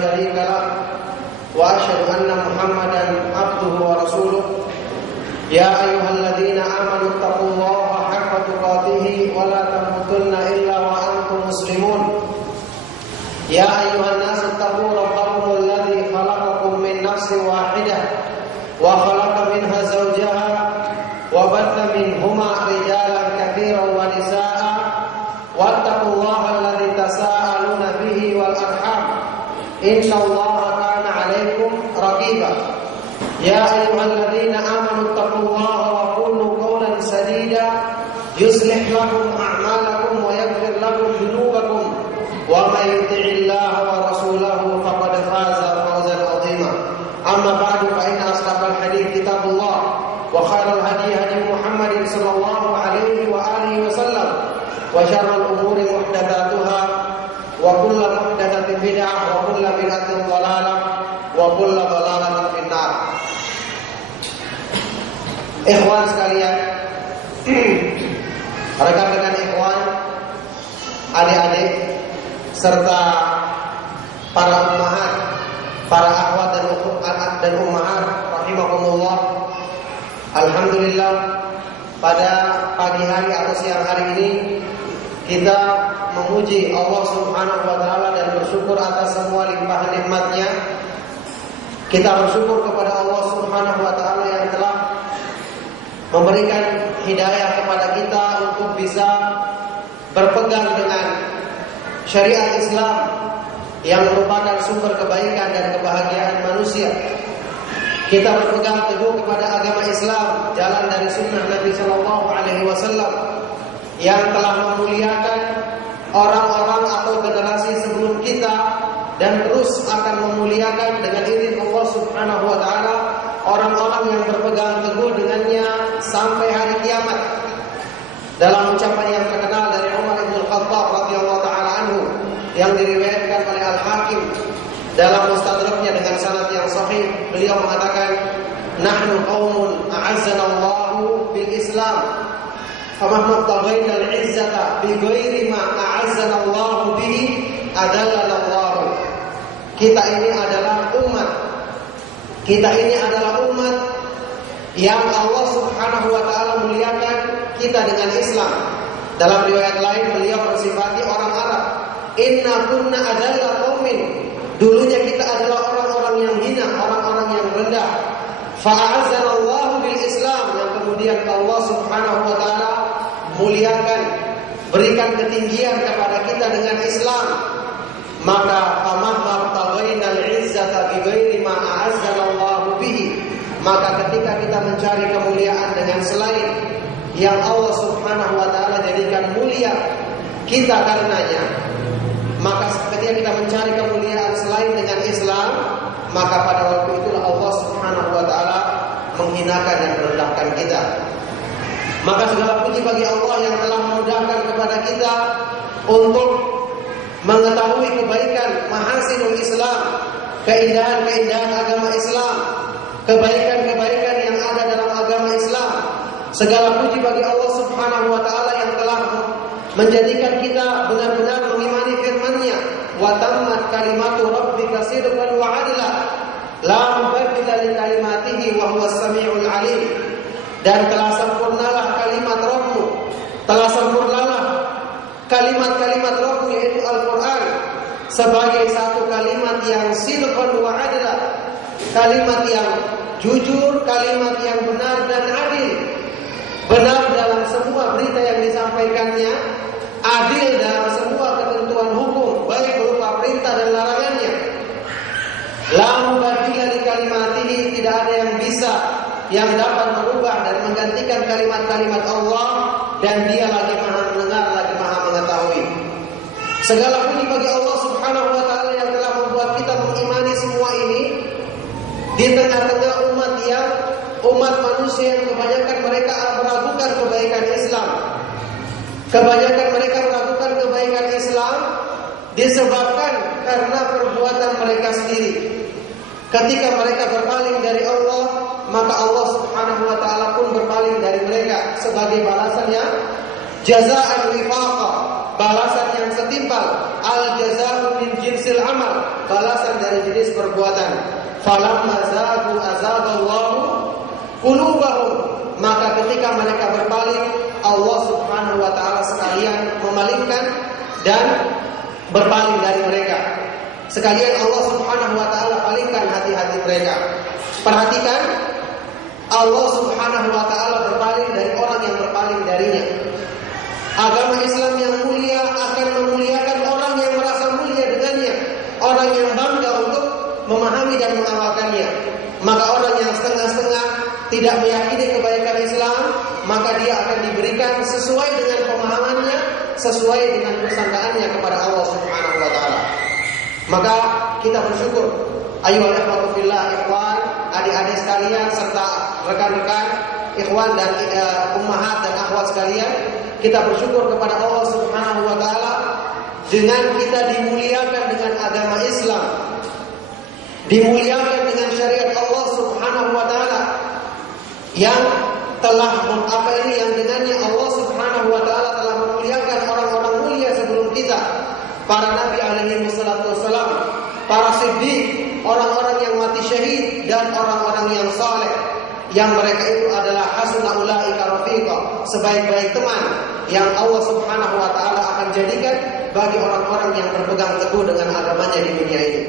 شريك له وأشهد أن محمدا عبده ورسوله يا أيها الذين آمنوا اتقوا الله حق تقاته ولا تموتن إلا وأنتم مسلمون يا أيها الناس اتقوا ربكم الذي خلقكم من نفس واحدة وخلق منها زوجها وبث منهما رجالا كثيرا ونساء واتقوا الله الذي تساءلون به والأرحام إن الله كان عليكم رقيبا يا أيها الذين آمنوا اتقوا الله وقولوا قولا سديدا يصلح لكم أعمالكم ويغفر لكم ذنوبكم ومن يطع الله ورسوله فقد فاز فوزا عظيما أما بعد فإن أصدق الحديث كتاب الله وخير الهدي هدي محمد صلى الله عليه وآله وسلم وشر الأمور محدثاتها وكل محدثة بدعة وكل بدعة ضلالة وكل ضلالة في النار. Ikhwan sekalian, rekan-rekan ikhwan, adik-adik serta para ummahat, para akhwat dan ummahat rahimakumullah. Alhamdulillah, pada pagi hari atau siang hari ini kita memuji Allah Subhanahu wa taala dan bersyukur atas semua limpahan nikmat-Nya. Kita bersyukur kepada Allah Subhanahu wa taala yang telah memberikan hidayah kepada kita untuk bisa berpegang dengan syariat Islam yang merupakan sumber kebaikan dan kebahagiaan manusia. Kita berpegang teguh kepada agama Islam, jalan dari sunnah Nabi Sallallahu Alaihi Wasallam yang telah memuliakan orang-orang atau generasi sebelum kita dan terus akan memuliakan dengan izin Allah Subhanahu Wa Taala orang-orang yang berpegang teguh dengannya sampai hari kiamat. Dalam ucapan yang terkenal dari Umar bin Khattab radhiyallahu taala anhu yang diriwayatkan oleh Al-Hakim dalam mustadraknya dengan sanad yang sahih, beliau mengatakan, "Nahnu qaumun a'azzanallahu bil Islam, famahma taghaina al-'izzata bi ghairi ma a'azzanallahu bihi adallallahu." Kita ini adalah umat yang Allah Subhanahu wa taala muliakan kita dengan Islam. Dalam riwayat lain beliau mensifati orang Arab, "Inna kunna adalla qaumin." Dulunya kita adalah orang-orang yang hina, orang-orang yang rendah. Fa'azzanallahu bil Islam, yang kemudian Allah Subhanahu wa taala muliakan, berikan ketinggian kepada kita dengan Islam. Maka famahma taghaina al-'izzata bi ghairi ma a'azzanallahu bihi. Maka ketika kita mencari kemuliaan dengan selain yang Allah Subhanahu wa taala jadikan mulia kita karenanya, maka ketika kita mencari kemuliaan selain dengan Islam, maka pada waktu itulah Allah Subhanahu wa taala menghinakan dan merendahkan kita. Maka segala puji bagi Allah yang telah memudahkan kepada kita untuk mengetahui kebaikan mahasinul Islam, keindahan-keindahan agama Islam, kebaikan-kebaikan yang ada dalam agama Islam. Segala puji bagi Allah Subhanahu wa taala yang telah menjadikan kita benar-benar mengimani firman-Nya, wa tammat kalimatu rabbika sidqan wa 'adla la mubaddila li kalimatihi wa huwas samiul 'alim. Dan telah sempurnalah kalimat Rabbmu, telah sempurnalah kalimat-kalimat Rabbmu yaitu Al-Qur'an sebagai satu kalimat yang sidqan wa 'adla, kalimat yang jujur, kalimat yang benar dan adil. Benar dalam semua berita yang disampaikannya, adil dalam semua ketentuan hukum, baik berupa perintah dan larangannya. La mubaddila li kalimatihi, tidak ada yang bisa yang dapat merubah dan menggantikan kalimat-kalimat Allah, dan Dia lagi Maha mendengar, lagi Maha mengetahui. Segala puji bagi Allah Subhanahu wa taala yang telah membuat kita mengimani semua ini di tengah-tengah umat manusia yang kebanyakan mereka meragukan kebaikan Islam. Kebanyakan mereka meragukan kebaikan Islam disebabkan karena perbuatan mereka sendiri. Ketika mereka berpaling dari Allah, maka Allah Subhanahu wa taala pun berpaling dari mereka sebagai balasannya, jazaa'an wifaqa, balasan yang setimpal. Al jazaa'u min jinsil amal, balasan dari jenis perbuatan. Falamma zaghu azaghallahu qulubahum, maka ketika mereka berpaling, Allah Subhanahu wa taala sekalian memalingkan dan berpaling dari mereka. Sekalian Allah Subhanahu wa taala palingkan hati-hati mereka. Perhatikan, Allah Subhanahu wa taala berpaling dari orang yang berpaling darinya. Agama Islam yang mulia akan memuliakan orang yang merasa mulia dengannya, orang yang bangga untuk memahami dan mengamalkannya. Maka orang yang setengah-setengah tidak meyakini kebaikan Islam, maka dia akan diberikan sesuai dengan pemahamannya, sesuai dengan persangkaannya kepada Allah Subhanahu wa taala. Maka kita bersyukur, ayyuhal ikhwatu fillah, ikhwan, adik-adik sekalian serta rekan-rekan ikhwan dan ummahat dan akhwat sekalian, kita bersyukur kepada Allah Subhanahu wa taala dengan kita dimuliakan dengan agama Islam, dimuliakan dengan syariat Allah Subhanahu wa taala yang telah yang dengannya Allah Subhanahu wa taala telah memuliakan orang-orang mulia sebelum kita, para nabi alaihi wassalatu wassalam, para siddiq, orang-orang yang mati syahid dan orang-orang yang saleh, yang mereka itu adalah hasuna ulaika rafiqa, sebaik-baik teman yang Allah Subhanahu wa taala akan jadikan bagi orang-orang yang berpegang teguh dengan agamanya di dunia ini.